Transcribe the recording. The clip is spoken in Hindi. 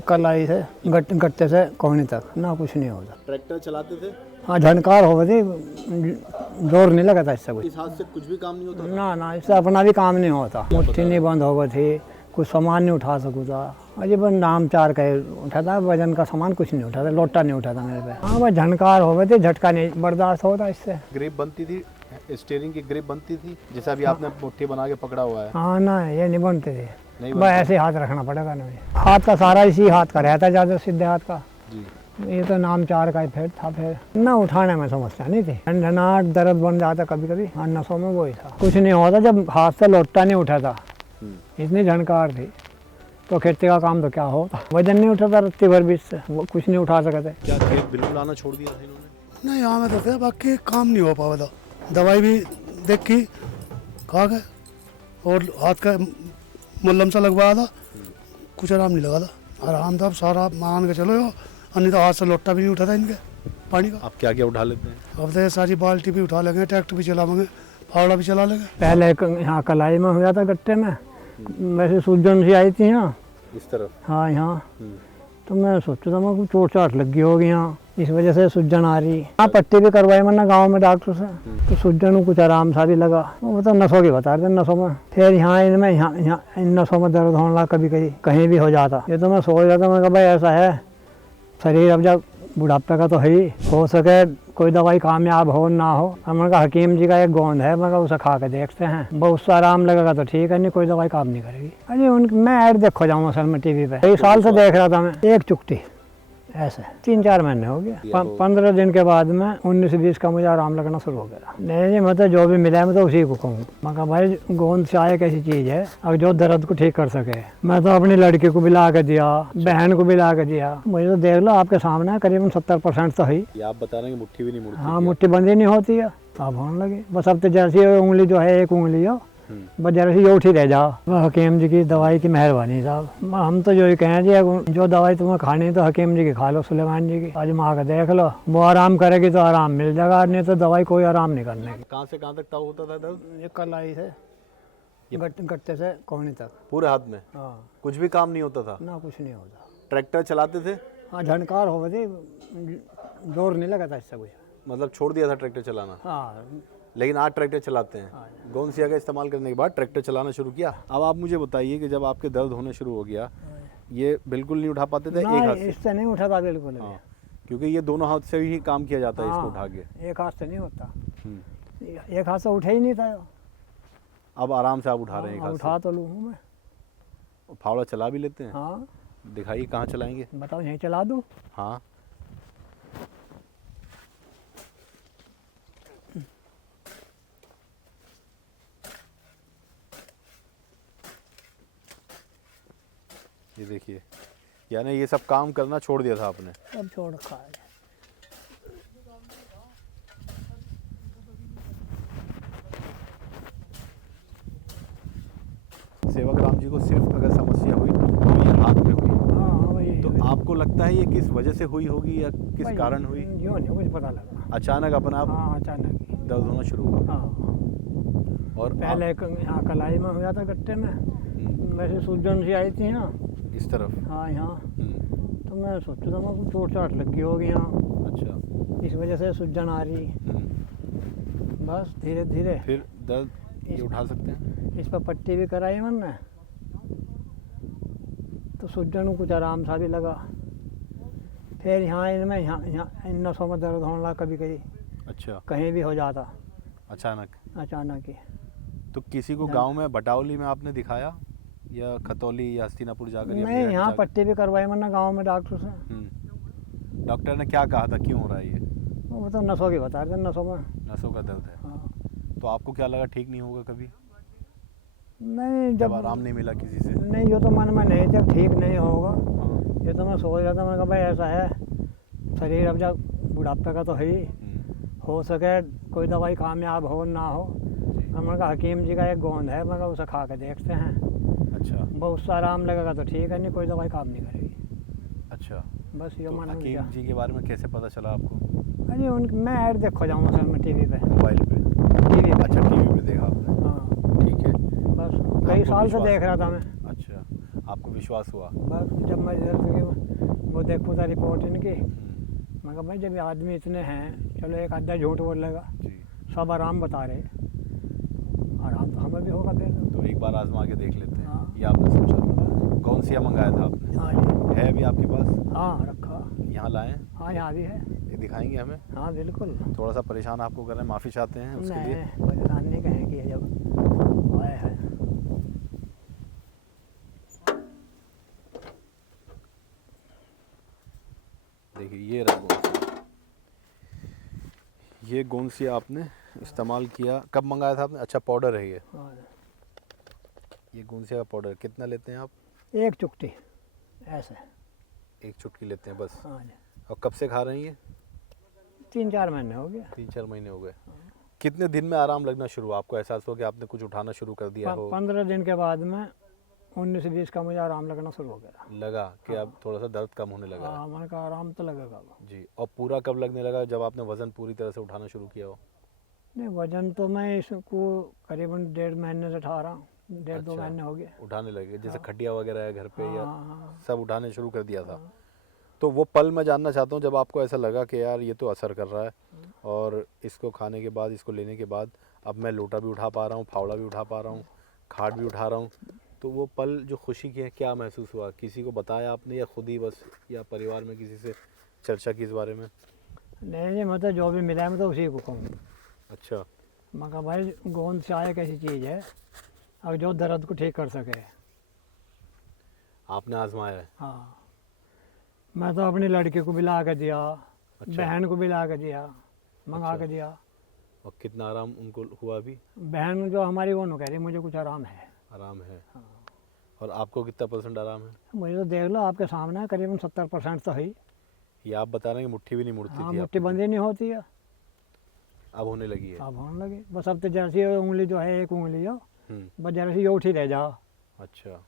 कल आई है गट्टे से कोहनी तक ना कुछ नहीं होता। ट्रैक्टर चलाते थे, हाँ झनकार हो गई, जोर नहीं लगा था इससे कुछ। इस हाथ से कुछ भी काम नहीं होता। ना इससे अपना भी काम नहीं होता। मुट्ठी नहीं बंद हो गई थी, कुछ सामान नहीं उठा सकूँ था। अजी बस नाम चार का उठाता, वजन का सामान कुछ नहीं उठाता, लोटा नहीं उठाता मेरे पे। हाँ बस झनकार हो गए थे, झटका नहीं बर्दाश्त होता इससे। ग्रिप बनती थी, स्टीयरिंग की ग्रिप बनती थी, जैसा अभी आपने मुट्ठी बना के पकड़ा हुआ है। हाँ ना ये नहीं बनते थे, नहीं बस ऐसे हाथ रखना पड़ेगा ना। हाथ का सारा इसी हाथ का रहता है, ज़्यादा सीधे हाथ का। जी, ये तो नाम चार का ही फिर था। फिर ना उठाने में समस्या नहीं थी, झंझनाहट दर्द बन जाता कभी कभी। हाँ नसों में वही था, कुछ नहीं होता जब हाथ से लोटा नहीं उठा था। इतनी झनकार थी तो खेती का काम तो क्या होता। वजन नहीं उठाता रत्ती भर बीच से, वो कुछ नहीं उठा सकते। क्या खेत बिल्कुल आना छोड़ दिया था इन्होंने? नहीं यहाँ में तो थे, बाकी काम नहीं हो पावा था। दवाई भी देखी, खा गए और हाथ का मल्लम सा लगवाया था, कुछ आराम नहीं लगा था। आराम था सारा, मान के चलो। और नहीं तो हाथ से लोटा भी नहीं उठा था इनके पानी का। आप क्या क्या उठा लेते हैं? अब तो ये सारी बाल्टी भी उठा लेंगे, ट्रैक्टर भी चलावेंगे, फावड़ा भी चला लेंगे। पहले यहाँ कलाई में हुआ था गट्टे में, वैसे सूजन सी आई थी यहाँ इस तरफ? हाँ यहाँ। तो मैं सोचा था मैं चोट चाट लगी होगी यहाँ, इस वजह से सूजन आ रही। हाँ पट्टी भी करवाई मैंने गांव में डॉक्टर से, तो सूजन को कुछ आराम सा भी लगा। वो तो नसों की बता रहे थे, नसों में। फिर यहाँ इनमें यहाँ इन नसों में दर्द होने लगा, कभी कभी कहीं भी हो जाता। ये तो मैं सोच रहा था, मैं कहा भाई ऐसा है शरीर अब जब बुढ़ापे का तो है ही, हो सके कोई दवाई कामयाब हो ना हो। हमने कहा हकीम जी का एक गोंद है, मैं कहा उसे खा के देखते हैं, बहुत सा आराम लगेगा तो ठीक है, नहीं कोई दवाई काम नहीं करेगी। अरे मैं ऐड देखो जाऊँ असल में टीवी पे, कई साल से देख रहा था मैं। एक चुकती ऐसे 3-4 महीने हो गया। 15 दिन के बाद में 19-20 का मुझे आराम लगना शुरू हो गया। नहीं मतलब जो भी मिला है मैं तो उसी को कहूँ। मैं कहा भाई गोंद चाय एक ऐसी चीज़ है और जो दर्द को ठीक कर सके। मैं तो अपनी लड़की को भी ला के दिया, बहन को भी ला के दिया। मुझे तो देख लो आपके सामने करीबन 70% तो है। ये आप बता रहे हैं कि मुट्ठी भी नहीं मुड़ती? हाँ मुट्ठी बंदी नहीं होती है, अब होने लगी। बस अब तो जैसी उंगली जो है, एक उंगली हो बस जरा सी उठी रह जाओ। हकीम जी की दवाई की मेहरबानी साहब। हम तो जो ही कहें जी, जो दवाई तुम्हें खानी तो हकीम जी की खा लो, सुलेमान जी की आजमा के देख लो। वो आराम करेगी तो आराम मिल जाएगा, नहीं तो दवाई कोई आराम नहीं करने की। कहाँ से कहाँ तक ताव होता था दर्द? ये कल आई है गट्टे से कोहनी तक, पूरे हाथ में? हाँ कुछ भी काम नहीं होता था? ना कुछ नहीं होता। ट्रैक्टर चलाते थे? हाँ झनकार हो गई, जोर नहीं लगा था इससे कुछ। मतलब छोड़ दिया था ट्रैक्टर चलाना? हाँ लेकिन आज ट्रैक्टर चलाते हैं। गोंसिया का इस्तेमाल करने के बाद ट्रैक्टर चलाना शुरू किया। अब आप मुझे बताइए कि जब आपके दर्द होने शुरू हो गया, ये बिल्कुल नहीं उठा पाते थे? एक हाथ से? इससे नहीं उठा था बिल्कुल। हाँ, क्योंकि ये दोनों हाथ से ही काम किया जाता है इसको उठा के। एक हाथ से नहीं होता, एक हाथ से उठा ही नहीं था। अब आराम से आप उठा रहे हैं एक हाथ उठा तो लूँ मैं। से। फावड़ा चला भी लेते हैं? हाँ दिखाइए कहाँ चलाएंगे? बताओ, यहीं चला दूँ? हाँ ये देखिए, यानी ये सब काम करना छोड़ दिया था आपने? अब छोड़ रखा है। सेवक राम जी को सिर्फ अगर समस्या हुई तो ये हाथ में हुई। हाँ वही तो आपको लगता है ये किस वजह से हुई होगी या किस कारण हुई? जो नहीं कुछ पता लगा। अचानक अपना आप हाँ अचानक ही। दर्द होना शुरू हुआ? हाँ और पहले यहाँ कलाई में हुआ था गट्टे में, वैसे सूजन सी आई थी यहाँ इस तरफ? हाँ यहाँ। तो मैं सोचा था मैं चोट चाट लगी होगी यहाँ, अच्छा। इस वजह से सूजन आ रही। बस धीरे धीरे फिर दर्द ये उठा सकते हैं? इस पर पट्टी भी कराई मैंने, तो सूजन को कुछ आराम सा भी लगा। फिर यहाँ इनमें यहाँ इन नसों में दर्द होने लगा कभी कभी। अच्छा, कहीं भी हो जाता अचानक ही। तो किसी को गांव में बटावली में आपने दिखाया या खतौली या हस्तिनापुर जाकर? नहीं यहाँ पट्टी भी करवाई मैंने गांव में डॉक्टर से। डॉक्टर ने क्या कहा था, क्यों हो रहा है ये? वो तो नसों की बता रहे थे, नसों में। नसों का दर्द है? हाँ। तो आपको क्या लगा ठीक नहीं होगा कभी? नहीं जब आराम नहीं मिला किसी से? नहीं ये तो मन में नहीं, जब ठीक नहीं होगा। हाँ। ये तो मैं सोच रहा था, मैं कहा भाई ऐसा है शरीर अब जब बुढ़ापे का तो है ही, हो सके कोई दवाई कामयाब हो ना हो। हमने कहा हकीम जी का एक गोंद है, मैं कहा उसे खा के देखते हैं। अच्छा, बहुत सा आराम लगेगा तो ठीक है, नहीं कोई दवाई काम नहीं करेगी। अच्छा। बस ये तो मन हकीम जी के बारे में कैसे पता चला आपको? अरे मैं ऐड देखो जाऊँ असल में टीवी पे। मोबाइल पे? टीवी पे। अच्छा, टीवी पे देखा आपने? हाँ ठीक है। बस कई साल से देख रहा था मैं। अच्छा, आपको विश्वास हुआ? बस जब मैं रिजल्ट की वो देखूँ था रिपोर्ट इनकी, हम्म, मैं कहा भाई जब ये आदमी इतने हैं, चलो एक आधा झूठ बोल लेगा, जी। सब आराम बता रहे, आराम तो हमें भी होगा फिर। तो एक बार आजमा के देख लेते हैं। हाँ। ये आपने सोचा था। कौन सी मंगाया था आपने? हाँ जी, है अभी आपके पास? हाँ रखा, यहाँ लाएं? हाँ यहाँ भी है, ये दिखाएंगे हमें? हाँ बिल्कुल। थोड़ा सा परेशान आपको कर रहे हैं, माफ़ी चाहते हैं उसके लिए। नहीं परेशान नहीं कहेंगे जब आए हैं। देखिए ये रहा गोंसिया। ये गोंसिया आपने इस्तेमाल किया, कब मंगाया था आपने? अच्छा पाउडर है ये। हाँ, ये गोंसिया का पाउडर कितना लेते हैं आप? एक चुटकी ऐसे। एक चुटकी लेते हैं बस। हाँ जी, और कब से खा रहे हैं ये? 3-4 महीने हो गया। 3-4 महीने हो गए। कितने दिन में आराम लगना शुरू हुआ? आपको एहसास हो कि आपने कुछ उठाना शुरू कर दिया हो? 15 दिन के बाद में 19-20 का मुझे आराम लगना शुरू हो गया। लगा कि अब थोड़ा सा दर्द कम होने लगा है। हाँ मैंने कहा आराम तो लगेगा अब। जी। और पूरा कब लगने लगा जब आपने वज़न पूरी तरह से उठाना शुरू किया हो? नहीं वजन तो मैं इसको करीबन 1.5 महीने से उठा रहा हूँ, 1.5-2 अच्छा। महीने हो गए। उठाने लगे जैसे खटिया वगैरह है घर पे या हाँ, सब उठाने शुरू कर दिया था? तो वो पल मैं जानना चाहता हूँ जब आपको ऐसा लगा कि यार ये तो असर कर रहा है और इसको खाने के बाद, इसको लेने के बाद अब मैं लोटा भी उठा पा रहा हूँ, फावड़ा भी उठा पा रहा हूँ, खाट भी उठा रहा हूँ, तो वो पल जो खुशी की है क्या महसूस हुआ? किसी को बताया आपने या खुद ही बस, या परिवार में किसी से चर्चा की इस बारे में? नहीं नहीं मतलब जो भी मिला है मैं तो उसी को कहूँ। अच्छा। मैं कहा भाई गोंद चाय एक ऐसी चीज़ है और जो दर्द को ठीक कर सके। आपने आजमाया है? हाँ मैं तो अपनी लड़की को भी ला के दिया, अच्छा। बहन को भी ला के दिया, मंगा अच्छा। के दिया। और कितना आराम उनको हुआ अभी? बहन जो हमारी वो न कह रही मुझे कुछ आराम है। आराम है। और आपको कितना % आराम है? मुझे तो देख लो आपके सामने है, करीबन 70% तो है ही। ये आप बता रहे हैं कि मुट्ठी भी नहीं मुड़ती हाँ थी मुट्ठी आपकी? बंद ही नहीं होती है, अब होने लगी है? अब होने लगी। बस अब तो जैसी उंगली जो है, एक उंगली जो हम्म, बस जरा सी ये उठी रह जाओ। अच्छा।